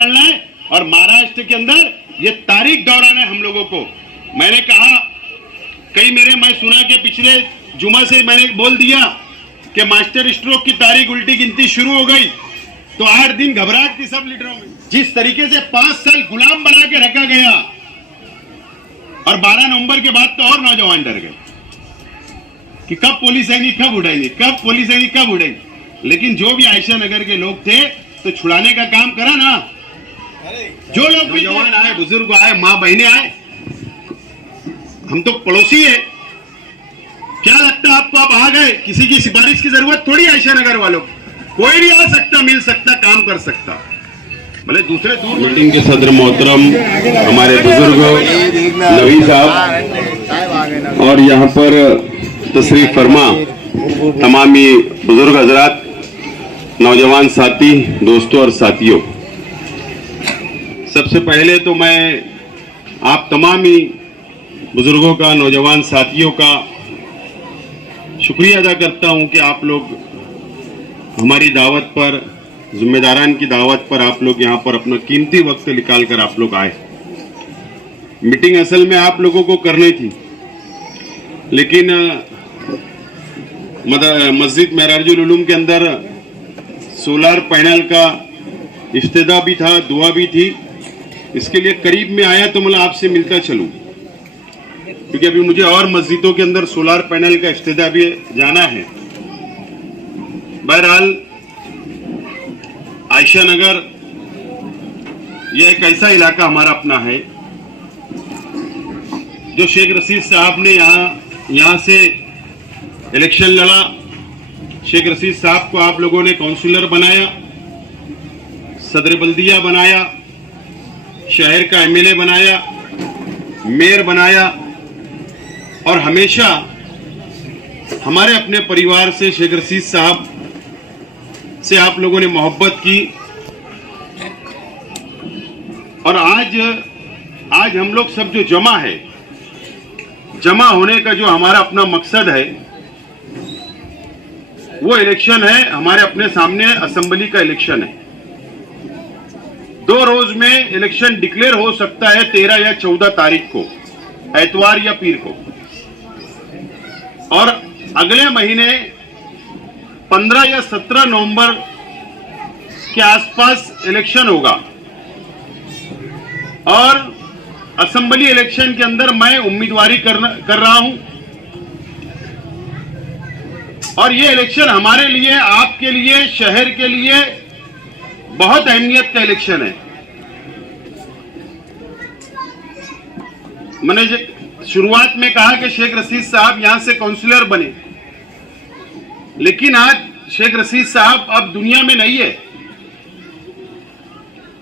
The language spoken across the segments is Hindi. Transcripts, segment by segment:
लड़ना है और महाराष्ट्र के अंदर ये तारीख दौड़ाना है हम लोगों को। मैंने कहा मैं सुना कि पिछले जुमा से मैंने बोल दिया कि मास्टर स्ट्रोक की तारीख उल्टी गिनती शुरू हो गई, तो 8 दिन घबराहट थी सब लीडरों में। जिस तरीके से 5 साल गुलाम बना के रखा गया और 12 नवंबर के बाद तो और नौजवान डर गए कि कब पुलिस आएंगी, कब उड़ाएंगे, कब पुलिस आएंगी, कब उड़ाएंगी। लेकिन जो भी आयशा नगर के लोग थे तो छुड़ाने का काम करा ना। जो लोग नौजवान आए, बुजुर्ग आए, माँ बहने आए, हम तो पड़ोसी है। क्या लगता है आपको? आप आ गए, किसी की सिफारिश की जरूरत थोड़ी आयशा नगर वालों, कोई भी आ सकता, मिल सकता, काम कर सकता। भले दूसरे दूर। मीटिंग के सदर मोहतरम हमारे बुजुर्ग नबी साहब और यहाँ पर तशरीफ फरमा तमाम बुजुर्ग हजरात, नौजवान साथी, दोस्तों और साथियों, सबसे पहले तो मैं आप तमाम ही बुजुर्गों का, नौजवान साथियों का शुक्रिया अदा करता हूं कि आप लोग हमारी दावत पर, जिम्मेदारान की दावत पर आप लोग यहाँ पर अपना कीमती वक्त निकाल कर आप लोग आए। मीटिंग असल में आप लोगों को करनी थी, लेकिन मस्जिद मेहराजुल उलूम के अंदर सोलार पैनल का इफ्तिताह भी था, दुआ भी थी। इसके लिए करीब में आया तो मैं आपसे मिलता चलूं, क्योंकि अभी मुझे और मस्जिदों के अंदर सोलार पैनल का इफ्तिताह भी जाना है। बहरहाल आयशा नगर यह एक ऐसा इलाका हमारा अपना है जो शेख रशीद साहब ने यहाँ से इलेक्शन लड़ा। शेख रशीद साहब को आप लोगों ने काउंसिलर बनाया, सदर बल्दिया बनाया, शहर का एमएलए बनाया, मेयर बनाया और हमेशा हमारे अपने परिवार से शेख रशीद साहब से आप लोगों ने मोहब्बत की। और आज हम लोग सब जो जमा होने का जो हमारा अपना मकसद है वो इलेक्शन है। हमारे अपने सामने असेंबली का इलेक्शन है। 2 रोज में इलेक्शन डिक्लेयर हो सकता है, 13 या 14 तारीख को, एतवार या पीर को, और अगले महीने 15 या 17 नवंबर के आसपास इलेक्शन होगा। और असेंबली इलेक्शन के अंदर मैं उम्मीदवारी कर रहा हूं। और ये इलेक्शन हमारे लिए, आपके लिए, शहर के लिए बहुत अहमियत का इलेक्शन है। मैंने शुरुआत में कहा कि शेख रशीद साहब यहां से काउंसिलर बने, लेकिन आज शेख रशीद साहब अब दुनिया में नहीं है।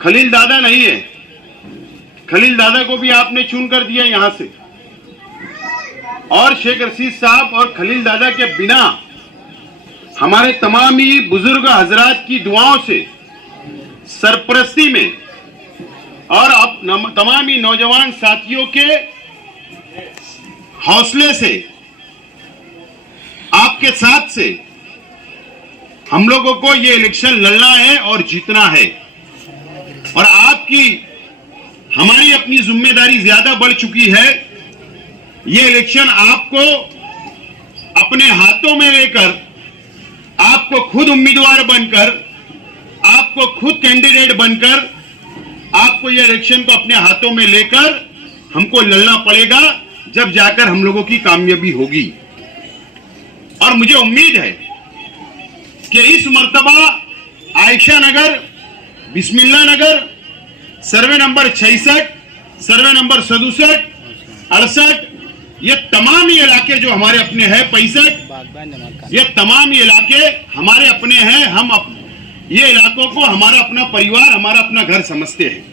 खलील दादा नहीं है। खलील दादा को भी आपने चुन कर दिया यहां से। और शेख रशीद साहब और खलील दादा के बिना हमारे तमाम ही बुजुर्ग हजरात की दुआओं से, सरपरस्ती में और अब तमाम ही नौजवान साथियों के हौसले से, आपके साथ से हम लोगों को ये इलेक्शन लड़ना है और जीतना है। और हमारी अपनी जिम्मेदारी ज्यादा बढ़ चुकी है। ये इलेक्शन आपको अपने हाथों में लेकर, आपको खुद उम्मीदवार बनकर, आपको खुद कैंडिडेट बनकर, आपको ये इलेक्शन को अपने हाथों में लेकर हमको लड़ना पड़ेगा, जब जाकर हम लोगों की कामयाबी होगी। और मुझे उम्मीद है कि इस मर्तबा आयशा नगर, बिस्मिल्लाह नगर, सर्वे नंबर 66, सर्वे नंबर 67, 68, ये तमाम ही इलाके जो हमारे अपने हैं, 65, ये तमाम ही इलाके हमारे अपने हैं। हम ये इलाकों को हमारा अपना परिवार, हमारा अपना घर समझते हैं।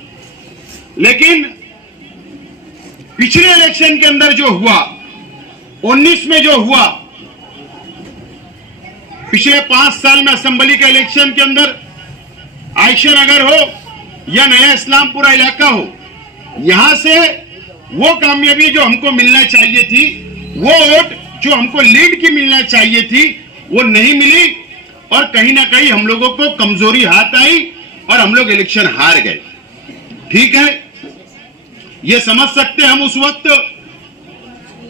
लेकिन पिछले इलेक्शन के अंदर जो हुआ, 19 में जो हुआ, पिछले 5 साल में असेंबली के इलेक्शन के अंदर आयशा नगर हो या नया इस्लामपुरा इलाका हो, यहां से वो कामयाबी जो हमको मिलना चाहिए थी, वो वोट जो हमको लीड की मिलना चाहिए थी, वो नहीं मिली। और कहीं ना कहीं हम लोगों को कमजोरी हाथ आई और हम लोग इलेक्शन हार गए। ठीक है, ये समझ सकते हैं हम उस वक्त,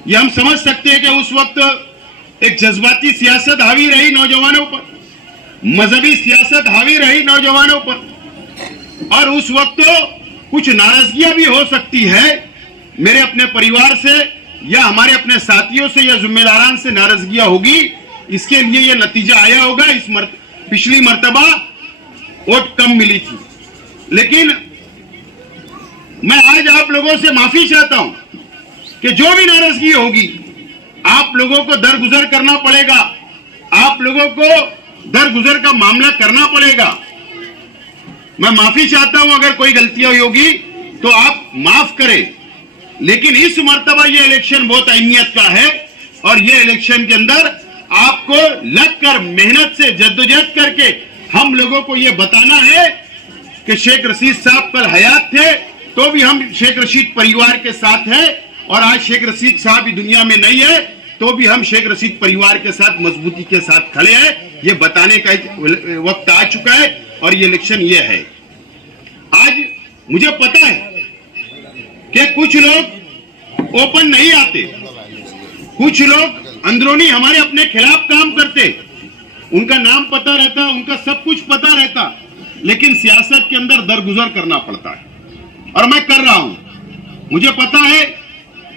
ये हम समझ सकते हैं कि उस वक्त एक जज्बाती सियासत हावी रही नौजवानों पर, मजहबी सियासत हावी रही नौजवानों पर, और उस वक्त कुछ नाराजगियां भी हो सकती है मेरे अपने परिवार से या हमारे अपने साथियों से या जिम्मेदारान से नाराजगियां होगी। इसके लिए यह नतीजा आया होगा। पिछली मर्तबा वोट कम मिली थी, लेकिन मैं आज आप लोगों से माफी चाहता हूं कि जो भी नाराजगी होगी आप लोगों को दरगुजर करना पड़ेगा, आप लोगों को दरगुजर का मामला करना पड़ेगा। मैं माफी चाहता हूं अगर कोई गलतियां होगी तो आप माफ करें, लेकिन इस मर्तबा ये इलेक्शन बहुत अहमियत का है और ये इलेक्शन के अंदर आपको लगकर मेहनत से जद्दोजहद करके हम लोगों को ये बताना है कि शेख रशीद साहब कल हयात थे तो भी हम शेख रशीद परिवार के साथ हैं, और आज शेख रशीद साहब भी दुनिया में नहीं है तो भी हम शेख रशीद परिवार के साथ मजबूती के साथ खड़े हैं। ये बताने का वक्त आ चुका है और ये इलेक्शन ये है। आज मुझे पता है कि कुछ लोग ओपन नहीं आते, कुछ लोग अंदरूनी हमारे अपने खिलाफ काम करते, उनका नाम पता रहता, उनका सब कुछ पता रहता, लेकिन सियासत के अंदर दरगुजर करना पड़ता है और मैं कर रहा हूं। मुझे पता है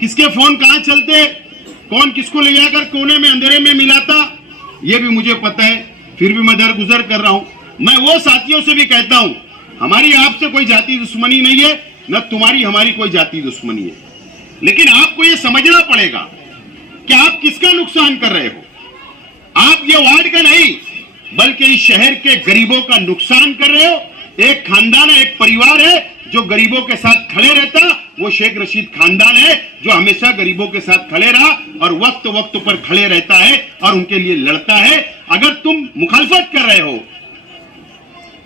किसके फोन कहां चलते, कौन किसको ले जाकर कोने में अंधेरे में मिलाता, यह भी मुझे पता है, फिर भी मैं दरगुजर कर रहा हूं। मैं वो साथियों से भी कहता हूं हमारी आपसे कोई जाति दुश्मनी नहीं है, न तुम्हारी हमारी कोई जाति दुश्मनी है, लेकिन आपको यह समझना पड़ेगा कि आप किसका नुकसान कर रहे हो। आप ये वार्ड का नहीं बल्कि इस शहर के गरीबों का नुकसान कर रहे हो। एक खानदान है, एक परिवार है जो गरीबों के साथ खड़े रहता, वो शेख रशीद खानदान है जो हमेशा गरीबों के साथ खड़े रहा और वक्त वक्त पर खड़े रहता है और उनके लिए लड़ता है। अगर तुम मुखालफत कर रहे हो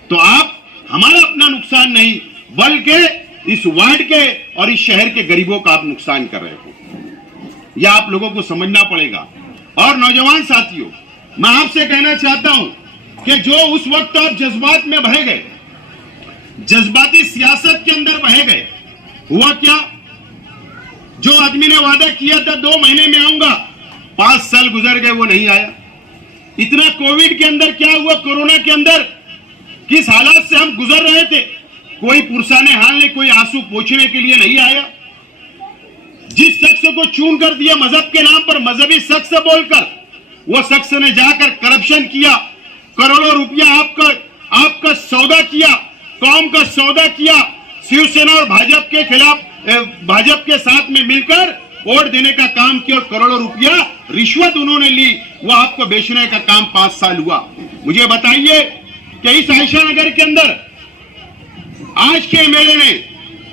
तो आप हमारा अपना नुकसान नहीं बल्कि इस वार्ड के और इस शहर के गरीबों का आप नुकसान कर रहे हो, यह आप लोगों को समझना पड़ेगा। और नौजवान साथियों, मैं आपसे कहना चाहता हूं कि जो उस वक्त आप जज्बात में बह गए, जज्बाती सियासत के अंदर बह गए, हुआ क्या? जो आदमी ने वादा किया था 2 महीने में आऊंगा, 5 साल गुजर गए, वो नहीं आया। इतना कोविड के अंदर क्या हुआ, कोरोना के अंदर किस हालात से हम गुजर रहे थे, कोई पुरसाने हाल ने, कोई आंसू पोंछने के लिए नहीं आया। जिस शख्स को चून कर दिया मजहब के नाम पर, मजहबी शख्स बोलकर, वो शख्स ने जाकर करप्शन किया, करोड़ों रुपया आपका सौदा किया, कौम का सौदा किया, शिवसेना और भाजपा के खिलाफ, भाजपा के साथ में मिलकर वोट देने का काम किया और करोड़ों रुपया रिश्वत उन्होंने ली, वो आपको बेचने का काम 5 साल हुआ। मुझे बताइए कि इस आयशा नगर के अंदर आज के एमएलए ने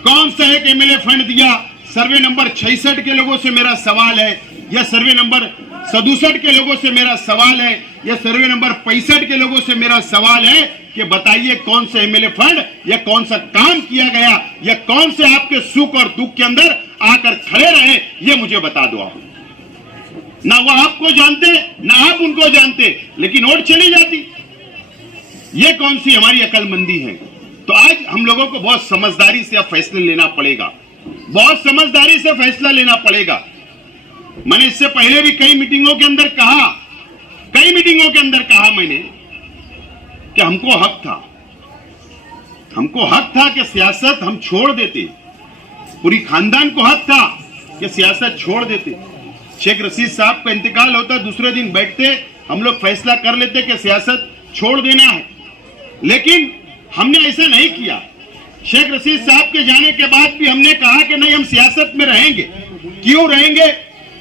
कौन सा एक एमएलए फंड दिया? सर्वे नंबर 66 के लोगों से मेरा सवाल है, या सर्वे नंबर 67 के लोगों से मेरा सवाल है, या सर्वे नंबर 65 के लोगों से मेरा सवाल है कि बताइए कौन सा एमएलए फंड या कौन सा काम किया गया, या कौन से आपके सुख और दुख के अंदर आकर खड़े रहे, ये मुझे बता दो आप। ना वो आपको जानते ना आप उनको जानते, लेकिन वोट चली जाती। ये कौन सी हमारी अकलमंदी है? तो आज हम लोगों को बहुत समझदारी से फैसले लेना पड़ेगा, बहुत समझदारी से फैसला लेना पड़ेगा। मैंने इससे पहले भी कई मीटिंगों के अंदर कहा मैंने कि हमको हक था कि सियासत हम छोड़ देते, पूरी खानदान को हक था कि सियासत छोड़ देते। शेख रशीद साहब का इंतकाल होता, दूसरे दिन बैठते, हम लोग फैसला कर लेते कि सियासत छोड़ देना है, लेकिन हमने ऐसा नहीं किया। शेख रशीद साहब के जाने के बाद भी हमने कहा कि नहीं, हम सियासत में रहेंगे। क्यों रहेंगे?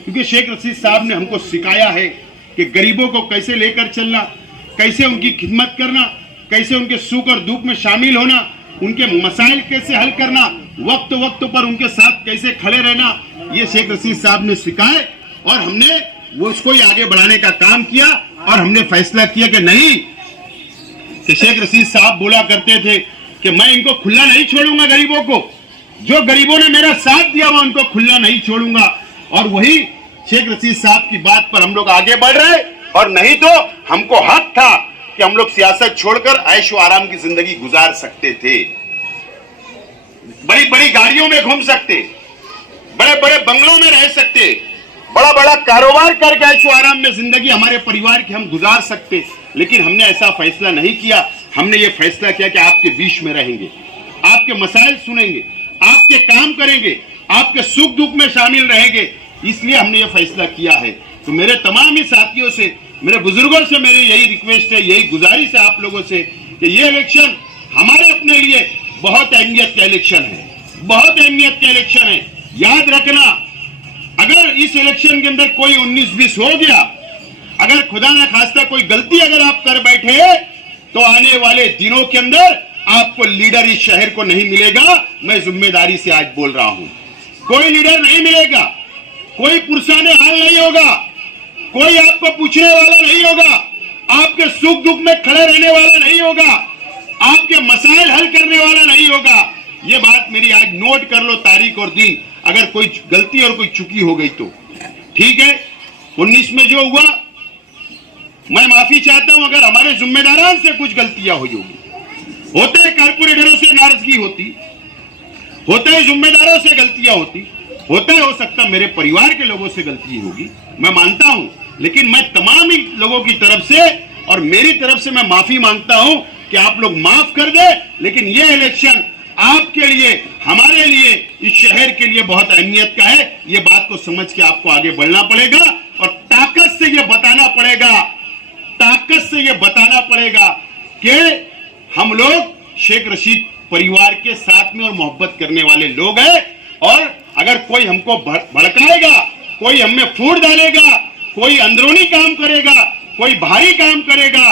क्योंकि शेख रशीद साहब ने हमको सिखाया है कि गरीबों को कैसे लेकर चलना, कैसे उनकी खिदमत करना, कैसे उनके सुख और दुख में शामिल होना, उनके मसाइल कैसे हल करना, वक्त वक्त पर उनके साथ कैसे खड़े रहना, ये शेख रशीद साहब ने सिखाए और हमने वो उसको ही आगे बढ़ाने का काम किया। और हमने फैसला किया कि नहीं, कि शेख रशीद साहब बोला करते थे कि मैं इनको खुला नहीं छोड़ूंगा, गरीबों को, जो गरीबों ने मेरा साथ दिया मैं उनको खुला नहीं छोड़ूंगा। और वही शेख रशीद साहब की बात पर हम लोग आगे बढ़ रहे, और नहीं तो हमको हक था कि हम लोग सियासत छोड़कर ऐशो आराम की जिंदगी गुजार सकते थे। बड़ी गाड़ियों में घूम सकते, बड़े बड़े बंगलों में रह सकते, बड़ा बड़ा कारोबार करके ऐशो आराम में जिंदगी हमारे परिवार की हम गुजार सकते, लेकिन हमने ऐसा फैसला नहीं किया। हमने ये फैसला किया कि आपके बीच में रहेंगे, आपके मसाइल सुनेंगे, आपके काम करेंगे, आपके सुख दुख में शामिल रहेंगे। इसलिए हमने ये फैसला किया है। तो मेरे तमाम ही साथियों से, मेरे बुजुर्गों से मेरी यही रिक्वेस्ट है, यही गुजारिश है आप लोगों से कि ये इलेक्शन हमारे अपने लिए बहुत अहमियत का इलेक्शन है, बहुत अहमियत का इलेक्शन है। याद रखना, अगर इस इलेक्शन के अंदर कोई 19-20 हो गया, अगर खुदा न खास्ता कोई गलती अगर आप कर बैठे, तो आने वाले दिनों के अंदर आपको लीडर इस शहर को नहीं मिलेगा। मैं जिम्मेदारी से आज बोल रहा हूं, कोई लीडर नहीं मिलेगा, कोई पुरसाने हाल नहीं होगा, कोई आपको पूछने वाला नहीं होगा, आपके सुख दुख में खड़े रहने वाला नहीं होगा, आपके मसाइल हल करने वाला नहीं होगा। ये बात मेरी आज नोट कर लो, तारीख और दिन। अगर कोई गलती और कोई चुकी हो गई तो ठीक है, 19 में जो हुआ मैं माफी चाहता हूं। अगर हमारे जिम्मेदारान से कुछ गलतियां हुई होगी, होते हैं कारपोरेटरों से नाराजगी होती, होते हैं जिम्मेदारों से गलतियां होती, होता है, हो सकता मेरे परिवार के लोगों से गलती होगी, मैं मानता हूं। लेकिन मैं तमाम ही लोगों की तरफ से और मेरी तरफ से मैं माफी मांगता हूं कि आप लोग माफ कर दे। लेकिन यह इलेक्शन आपके लिए, हमारे लिए, इस शहर के लिए बहुत अहमियत का है। यह बात को समझ के आपको आगे बढ़ना पड़ेगा और ताकत से यह बताना पड़ेगा, ताकत से यह बताना पड़ेगा कि हम लोग शेख रशीद परिवार के साथ में और मोहब्बत करने वाले लोग हैं। और अगर कोई हमको भड़काएगा, कोई हमें फूट डालेगा, कोई अंदरूनी काम करेगा, कोई भारी काम करेगा,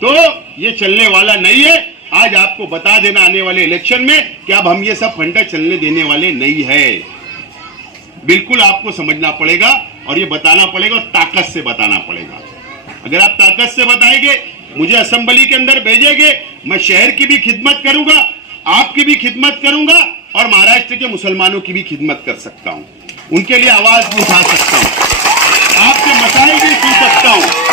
तो ये चलने वाला नहीं है। आज आपको बता देना आने वाले इलेक्शन में कि अब हम ये सब फंडा चलने देने वाले नहीं है। बिल्कुल आपको समझना पड़ेगा और ये बताना पड़ेगा और ताकत से बताना पड़ेगा। अगर आप ताकत से बताएंगे, मुझे असेंबली के अंदर भेजेंगे, मैं शहर की भी खिदमत करूंगा, आपकी भी खिदमत करूंगा और महाराष्ट्र के मुसलमानों की भी खिदमत कर सकता हूं, उनके लिए आवाज भी उठा सकता हूं, आपके मसाइल भी सुन सकता हूं।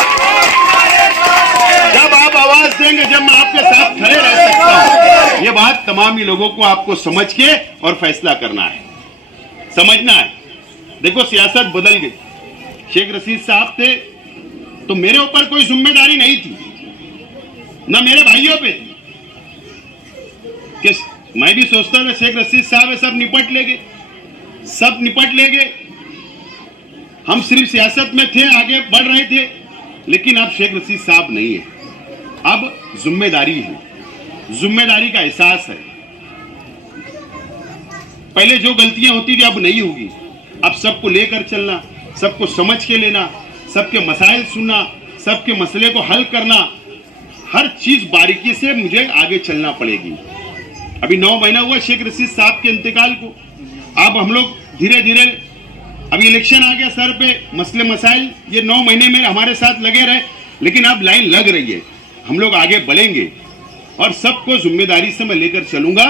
जब आप आवाज देंगे, जब मैं आपके साथ खड़े रह सकता हूं। ये बात तमाम ही लोगों को आपको समझ के और फैसला करना है, समझना है। देखो, सियासत बदल गई। शेख रशीद साहब थे तो मेरे ऊपर कोई जिम्मेदारी नहीं थी, ना मेरे भाइयों पे थी। कि मैं भी सोचता था शेख रशीद साहब है, सब निपट लेंगे, सब निपट लेंगे। हम सिर्फ सियासत में थे, आगे बढ़ रहे थे। लेकिन अब शेख रशीद साहब नहीं है, अब जिम्मेदारी है, जिम्मेदारी का एहसास है। पहले जो गलतियां होती थी अब नहीं होगी। अब सबको लेकर चलना, सबको समझ के लेना, सबके मसाइल सुनना, सबके मसले को हल करना, हर चीज बारीकी से मुझे आगे चलना पड़ेगी। अभी 9 महीना हुआ शेख रशीद साहब के इंतकाल को। अब हम लोग धीरे धीरे, अभी इलेक्शन आ गया सर पे, मसले मसाइल ये 9 महीने में हमारे साथ लगे रहे, लेकिन अब लाइन लग रही है, हम लोग आगे बढ़ेंगे और सबको जिम्मेदारी से मैं लेकर चलूंगा।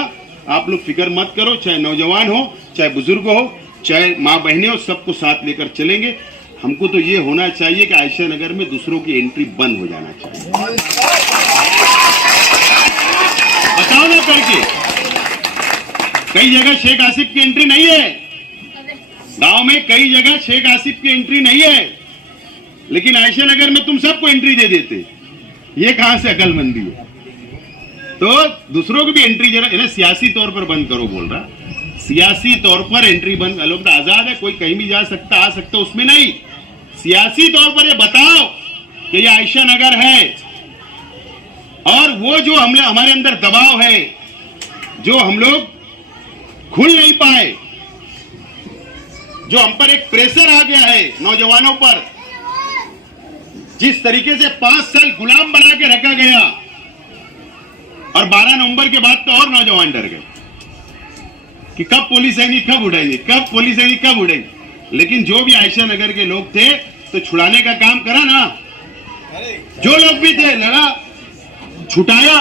आप लोग फिक्र मत करो, चाहे नौजवान हो, चाहे बुजुर्ग हो, चाहे माँ बहनें हो, सबको साथ लेकर चलेंगे। हमको तो ये होना चाहिए कि आयशा नगर में दूसरों की एंट्री बंद हो जाना चाहिए। बताओ ना करके, कई जगह शेख आसिफ की एंट्री नहीं है, गांव में कई जगह शेख आसिफ की एंट्री नहीं है, लेकिन आयशा नगर में तुम सबको एंट्री दे देते। ये कहां से अकलमंदी है? तो दूसरों की भी एंट्री जरा इन्हें सियासी तौर पर बंद करो, बोल रहा सियासी तौर पर एंट्री बंद। लोग तो आजाद है, कोई कहीं भी जा सकता, आ सकता, उसमें नहीं। सियासी तौर पर ये बताओ कि ये आयशा नगर है और वो जो हमारे अंदर दबाव है, जो हम लोग खुल नहीं पाए, जो हम पर एक प्रेशर आ गया है नौजवानों पर, जिस तरीके से 5 साल गुलाम बना के रखा गया और 12 नवंबर के बाद तो और नौजवान डर गए कि कब पुलिस आएगी, कब उड़ाएंगे, कब पुलिस आएगी, कब उड़ाएंगे। लेकिन जो भी आयशा नगर के लोग थे तो छुड़ाने का काम करा ना, जो लोग भी थे लड़ा, छुटाया,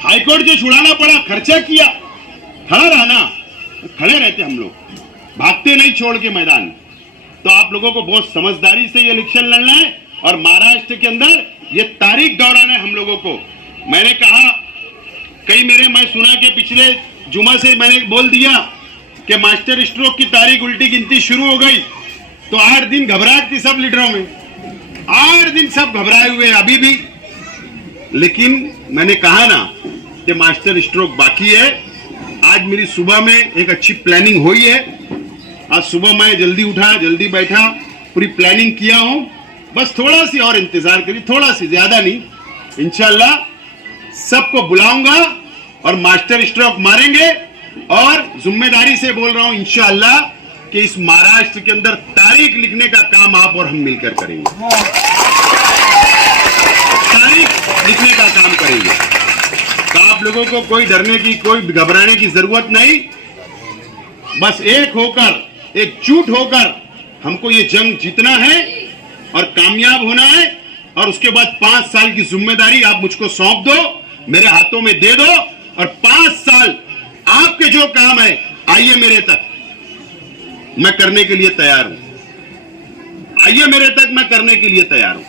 हाईकोर्ट से छुड़ाना पड़ा, खर्चा किया, खड़ा रहना, खड़े रहते हम लोग, भागते नहीं छोड़ के मैदान। तो आप लोगों को बहुत समझदारी से ये इलेक्शन लड़ना है और महाराष्ट्र के अंदर ये तारीख दौड़ाना है हम लोगों को। मैंने कहा, कई मैं सुना कि पिछले जुमा से मैंने बोल दिया कि मास्टर स्ट्रोक की तारीख उल्टी गिनती शुरू हो गई तो 8 दिन घबराहट थी सब लीडरों में, 8 दिन सब घबराए हुए अभी भी। लेकिन मैंने कहा ना कि मास्टर स्ट्रोक बाकी है। आज मेरी सुबह में एक अच्छी प्लानिंग हुई है। आज सुबह मैं जल्दी उठा, जल्दी बैठा, पूरी प्लानिंग किया हूं। बस थोड़ा सी और इंतजार करिए, थोड़ा सी, ज्यादा नहीं। इंशाल्लाह सबको बुलाऊंगा और मास्टर स्ट्रोक मारेंगे। और जिम्मेदारी से बोल रहा हूं इंशाल्लाह कि इस महाराष्ट्र के अंदर तारीख लिखने का काम आप और हम मिलकर करेंगे, तारीख लिखने का काम करेंगे। तो आप लोगों को कोई डरने की, कोई घबराने की जरूरत नहीं। बस एक होकर, एकजुट होकर हमको ये जंग जीतना है और कामयाब होना है। और उसके बाद 5 साल की जिम्मेदारी आप मुझको सौंप दो, मेरे हाथों में दे दो, और 5 साल आपके जो काम है आइए मेरे तक, मैं करने के लिए तैयार हूं। आइए मेरे तक, मैं करने के लिए तैयार हूं।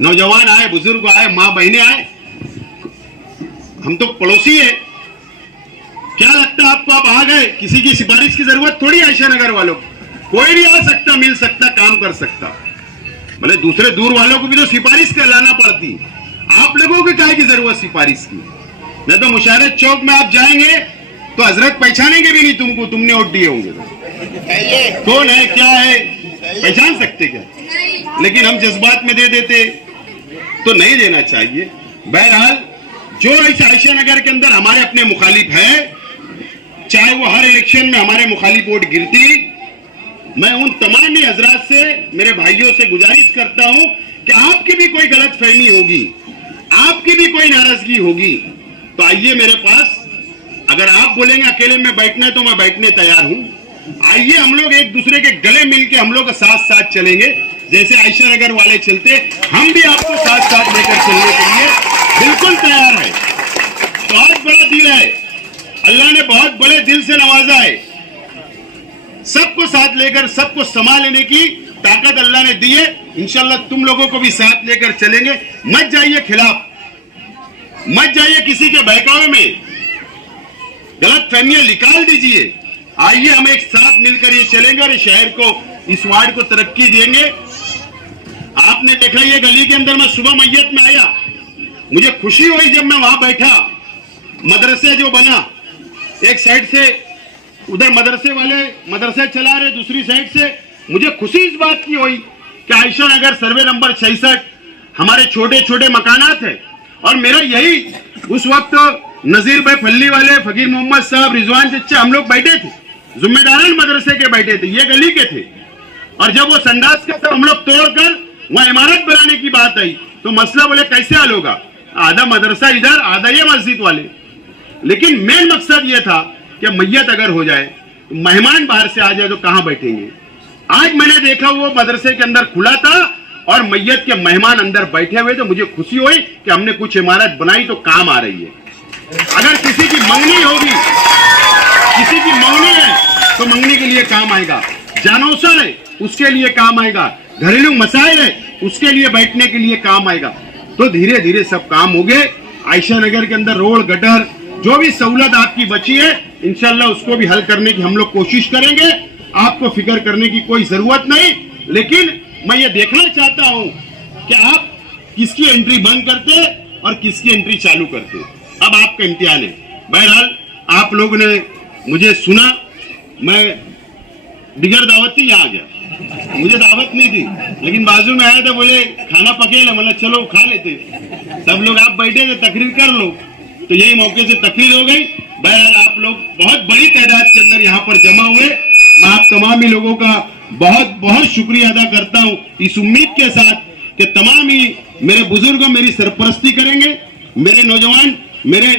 नौजवान आए, बुजुर्ग आए, मां बहनें आए, हम तो पड़ोसी है। क्या लगता है आपको आप आ गए, किसी की सिफारिश की जरूरत थोड़ी है आयशा नगर वालों को। कोई भी आ सकता, मिल सकता, काम कर सकता। भले दूसरे दूर वालों को भी तो सिफारिश कर लाना पड़ती, आप लोगों को क्या की जरूरत सिफारिश की। नहीं तो मुशारत चौक में आप जाएंगे तो हजरत पहचानेंगे भी नहीं तुमको, तुमने वोट दिए होंगे। कौन है, क्या है, पहचान सकते क्या? लेकिन हम जज्बात में दे देते तो नहीं देना चाहिए। बहरहाल जो आयशा नगर के अंदर हमारे अपने मुखालिफ है, चाहे वो हर इलेक्शन में हमारे मुखालिफ वोट गिरती, मैं उन तमाम हजरात से, मेरे भाइयों से गुजारिश करता हूं कि आपकी भी कोई गलत फहमी होगी, आपकी भी कोई नाराजगी होगी तो आइए मेरे पास। अगर आप बोलेंगे अकेले में बैठना है तो मैं बैठने तैयार हूं। आइए हम लोग एक दूसरे के गले मिलके हम लोग साथ साथ चलेंगे, जैसे आयशा नगर वाले चलते, हम भी आपको साथ साथ लेकर चलने के लिए बिल्कुल तैयार है। बहुत बड़ा दिल है, अल्लाह ने बहुत बड़े दिल से नवाजा है। सबको साथ लेकर, सबको संभाल लेने की ताकत अल्लाह ने दी है। इंशाल्लाह तुम लोगों को भी साथ लेकर चलेंगे। मत जाइए खिलाफ, मत जाइए किसी के बहकावे में, गलत फहमियां निकाल दीजिए। आइए हम एक साथ मिलकर ये चलेंगे और इस शहर को, इस वार्ड को तरक्की देंगे। आपने देखा ये गली के अंदर मैं सुबह मैयत में आया, मुझे खुशी हुई जब मैं वहां बैठा। मदरसे जो बना, एक साइड से उधर मदरसे वाले मदरसे चला रहे, दूसरी साइड से मुझे खुशी इस बात की हुई कि आयशा नगर सर्वे नंबर 66 हमारे छोटे छोटे मकानात है। और मेरा यही उस वक्त नजीर भाई फल्ली वाले, फकीर मोहम्मद साहब, रिजवान चच्चा, हम लोग बैठे थे, जिम्मेदारान मदरसे के बैठे थे, ये गली के थे। और जब वो संडास का हम लोग तोड़कर वहां इमारत बनाने की बात आई तो मसला बोले कैसे हल होगा, आधा मदरसा इधर, आधा ये मस्जिद वाले। लेकिन मेन मकसद ये था कि मैयत अगर हो जाए, मेहमान बाहर से आ जाए तो कहां बैठेंगे। आज मैंने देखा वो मदरसे के अंदर खुला था और मैयत के मेहमान अंदर बैठे हुए, तो मुझे खुशी हुई कि हमने कुछ इमारत बनाई तो काम आ रही है। अगर किसी की मंगनी होगी, किसी की मंगनी है तो मंगनी के लिए काम आएगा, जानोसा है उसके लिए काम आएगा, घरेलू मसाइल है उसके लिए बैठने के लिए काम आएगा। तो धीरे धीरे सब काम हो गए। आयशा नगर के अंदर रोड, गटर, जो भी सहूलत आपकी बची है इंशाल्लाह उसको भी हल करने की हम लोग कोशिश करेंगे। आपको फिक्र करने की कोई जरूरत नहीं। लेकिन मैं ये देखना चाहता हूं कि आप किसकी एंट्री बंद करते और किसकी एंट्री चालू करते। अब आपका इम्तिहान है। बहरहाल आप लोगों ने मुझे सुना, मैं बिगड़ दावत थी यहाँ आ गया, मुझे दावत नहीं थी, लेकिन बाजू में आया था, बोले खाना पकेला, मतलब चलो खा लेते। सब लोग आप बैठे थे, तकरीर कर लो, तो यही मौके से तकरीर हो गई। बहरहाल आप लोग बहुत बड़ी तादाद के अंदर यहाँ पर जमा हुए, मैं आप तमाम ही लोगों का बहुत बहुत शुक्रिया अदा करता हूँ, इस उम्मीद के साथ कि तमाम ही मेरे बुजुर्ग मेरी सरपरस्ती करेंगे, मेरे नौजवान मेरे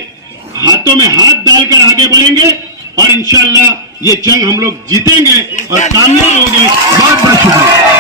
हाथों में हाथ डालकर आगे बढ़ेंगे और इंशाल्लाह ये जंग हम लोग जीतेंगे और कामयाब होंगे। बहुत बहुत शुक्रिया।